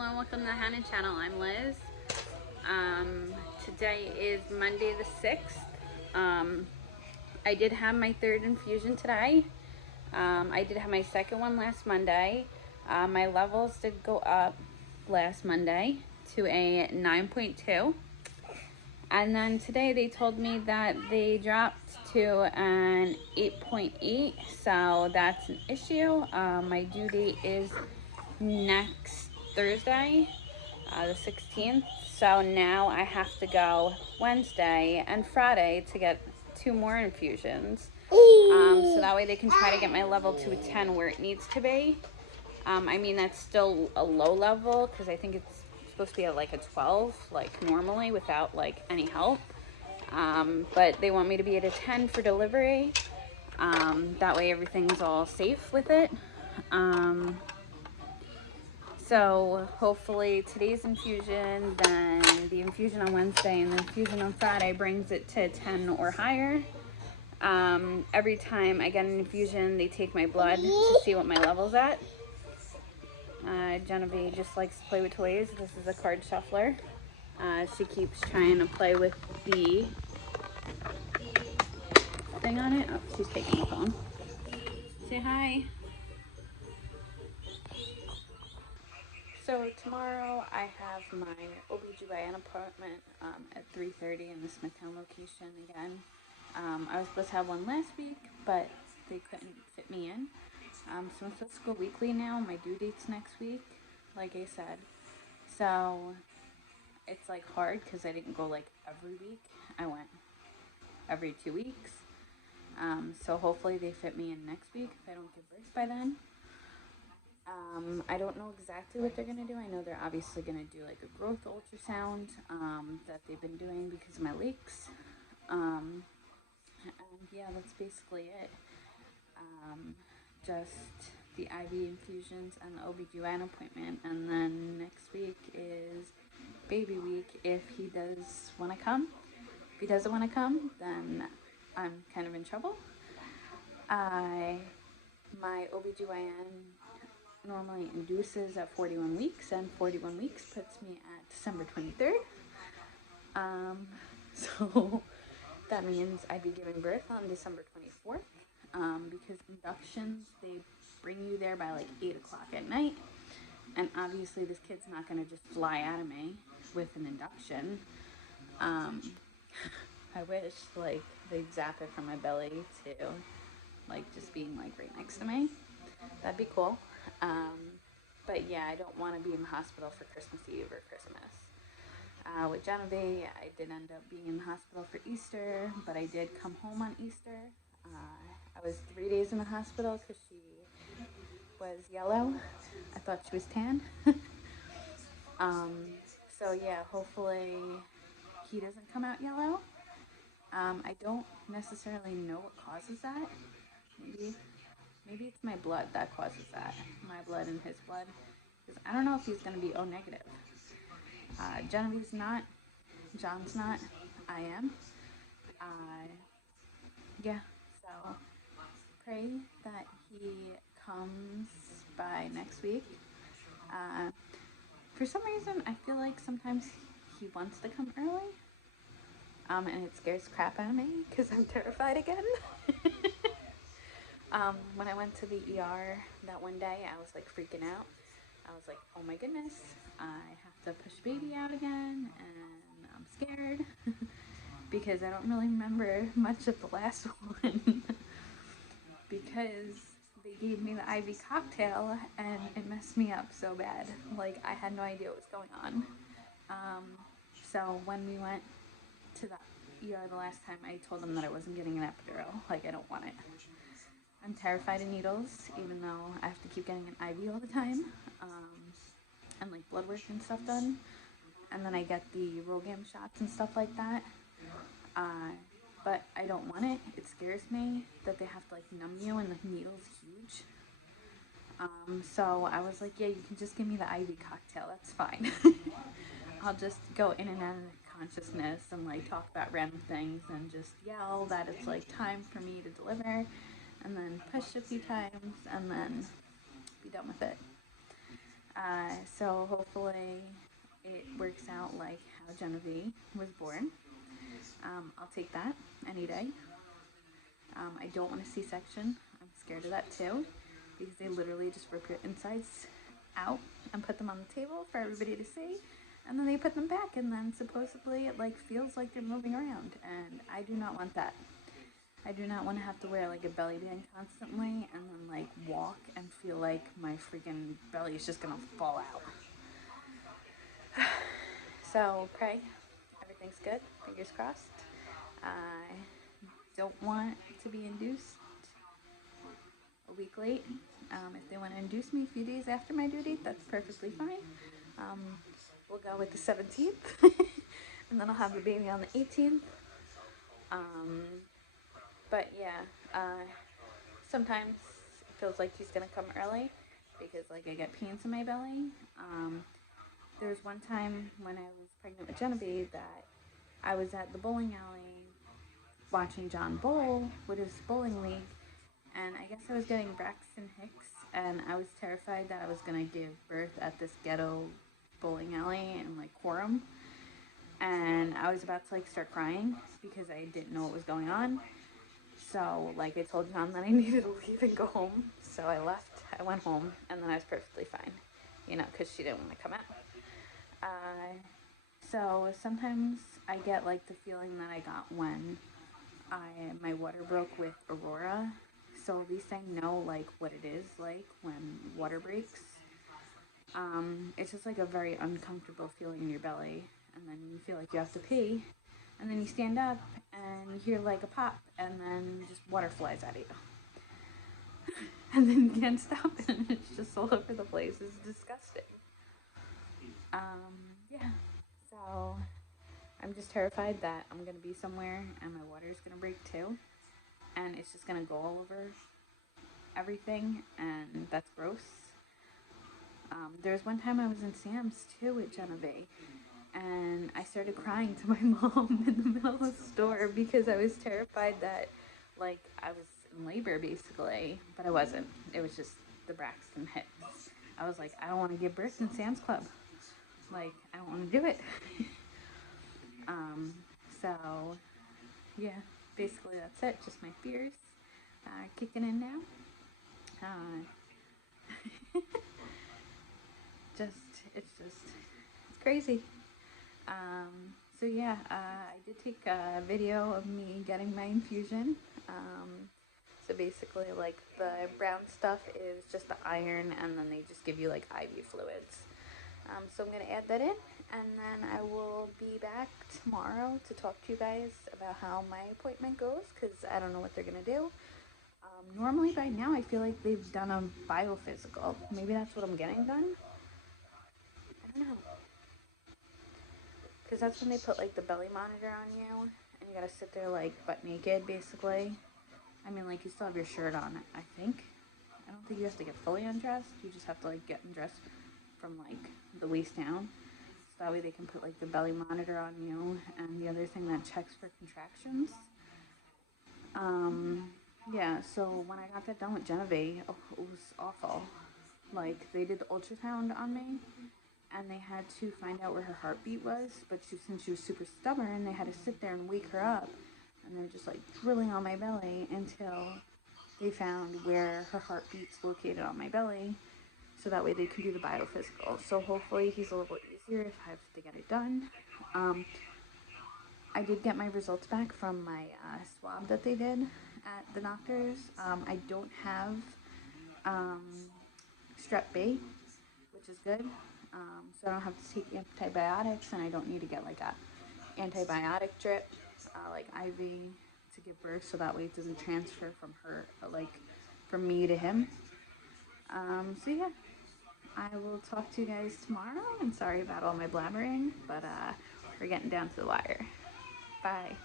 and welcome to the Hannah channel. I'm Liz. Today is Monday the 6th. I did have my third infusion today. I did have my second one last Monday. My levels did go up last Monday to a 9.2. And then today they told me that they dropped to an 8.8, so that's an issue. My due date is next Thursday, the 16th. So now I have to go Wednesday and Friday to get 2 more infusions. So that way they can try to get my level to a 10 where it needs to be. I mean, that's still a low level because I think it's supposed to be at like a 12, like normally without like any help. But they want me to be at a 10 for delivery. That way everything's all safe with it. So hopefully today's infusion, then the infusion on Wednesday, and the infusion on Friday brings it to 10 or higher. Every time I get an infusion, they take my blood to see what my level's at. Genevieve just likes to play with toys. This is a card shuffler. She keeps trying to play with the thing on it. Oh, she's taking the phone. Say hi. So tomorrow I have my OB/GYN appointment at 3:30 in the Smithtown location again. I was supposed to have one last week, but they couldn't fit me in. So I'm supposed to go weekly now. My due date's next week, like I said. So it's like hard because I didn't go like every week. I went every 2 weeks. So hopefully they fit me in next week if I don't give birth by then. I don't know exactly what they're going to do. I know they're obviously going to do like a growth ultrasound that they've been doing because of my leaks. And yeah, that's basically it. Just the IV infusions and the OB/GYN appointment. And then next week is baby week if he does want to come. If he doesn't want to come, then I'm kind of in trouble. My OB/GYN normally induces at 41 weeks, and 41 weeks puts me at December 23rd. So that means I'd be giving birth on December 24th, because inductions, they bring you there by like 8 o'clock at night, and obviously this kid's not going to just fly out of me with an induction. I wish like they'd zap it from my belly to like just being like right next to me. That'd be cool. But yeah, I don't want to be in the hospital for Christmas Eve or Christmas. With Genevieve, I did end up being in the hospital for Easter, but I did come home on Easter. I was 3 days in the hospital because she was yellow. I thought she was tan. So yeah, hopefully he doesn't come out yellow. I don't necessarily know what causes that. Maybe it's my blood that causes that. My blood and his blood. Because I don't know if he's going to be O negative. Genevieve's not. John's not. I am. Yeah, so pray that he comes by next week. For some reason, I feel like sometimes he wants to come early. And it scares crap out of me because I'm terrified again. When I went to the ER that one day, I was like freaking out. I was like, oh my goodness, I have to push baby out again, and I'm scared because I don't really remember much of the last one because they gave me the IV cocktail and it messed me up so bad. Like, I had no idea what was going on. So when we went to the ER the last time, I told them that I wasn't getting an epidural. Like, I don't want it. I'm terrified of needles, even though I have to keep getting an IV all the time, and like blood work and stuff done. And then I get the Rogam shots and stuff like that. But I don't want it. It scares me that they have to like numb you and the needle's huge. So I was like, yeah, you can just give me the IV cocktail. That's fine. I'll just go in and out of consciousness and like talk about random things and just yell that it's like time for me to deliver. And then push a few times, and then be done with it. So hopefully it works out like how Genevieve was born. I'll take that any day. I don't want a C-section. I'm scared of that too, because they literally just rip your insides out and put them on the table for everybody to see, and then they put them back, and then supposedly it like feels like they're moving around, and I do not want that. I do not want to have to wear like a belly band constantly and then like walk and feel like my freaking belly is just gonna fall out. So pray everything's good, fingers crossed. I don't want to be induced a week late. If they want to induce me a few days after my due date, that's perfectly fine. We'll go with the 17th, and then I'll have the baby on the 18th. But yeah, sometimes it feels like he's gonna come early because like I get pains in my belly. There was one time when I was pregnant with Genevieve that I was at the bowling alley watching John bowl with his bowling league, and I guess I was getting Braxton Hicks, and I was terrified that I was gonna give birth at this ghetto bowling alley in like Quorum, and I was about to like start crying because I didn't know what was going on. So like I told John that I needed to leave and go home, so I left. I went home, and then I was perfectly fine, you know, because she didn't want to come out. So sometimes I get like the feeling that I got when my water broke with Aurora. So at least I know like what it is like when water breaks. It's just like a very uncomfortable feeling in your belly, and then you feel like you have to pee, and then you stand up and you hear like a pop, and then just water flies out of you. And then you can't stop it, and it's just all over the place. It's disgusting. Yeah, so I'm just terrified that I'm gonna be somewhere and my water's gonna break too, and it's just gonna go all over everything, and that's gross. There was one time I was in Sam's too with Genevieve, and I started crying to my mom in the middle of the store because I was terrified that like I was in labor basically, but I wasn't. It was just the Braxton Hicks. I was like, I don't want to give birth in Sam's Club. Like, I don't want to do it. So, yeah, basically that's it. Just my fears kicking in now. It's crazy. So yeah, I did take a video of me getting my infusion. So basically, like the brown stuff is just the iron, and then they just give you like IV fluids. So I'm gonna add that in, and then I will be back tomorrow to talk to you guys about how my appointment goes, because I don't know what they're gonna do. Normally by now I feel like they've done a biophysical. Maybe that's what I'm getting done. I don't know. Because that's when they put like the belly monitor on you, and you gotta sit there like butt naked basically. I mean, like you still have your shirt on, I think. I don't think you have to get fully undressed. You just have to like get undressed from like the waist down. So that way they can put like the belly monitor on you, and the other thing that checks for contractions. Yeah, so when I got that done with Genevieve, oh, it was awful. Like they did the ultrasound on me, and they had to find out where her heartbeat was, but since she was super stubborn, they had to sit there and wake her up, and they're just like drilling on my belly until they found where her heartbeat's located on my belly, so that way they can do the biophysical. So hopefully he's a little easier if I have to get it done. I did get my results back from my swab that they did at the doctor's. I don't have strep B, which is good. So I don't have to take antibiotics, and I don't need to get like a antibiotic drip, like IV, to give birth, so that way it doesn't transfer from her, like from me to him. So yeah, I will talk to you guys tomorrow, and sorry about all my blabbering, but we're getting down to the wire. Bye.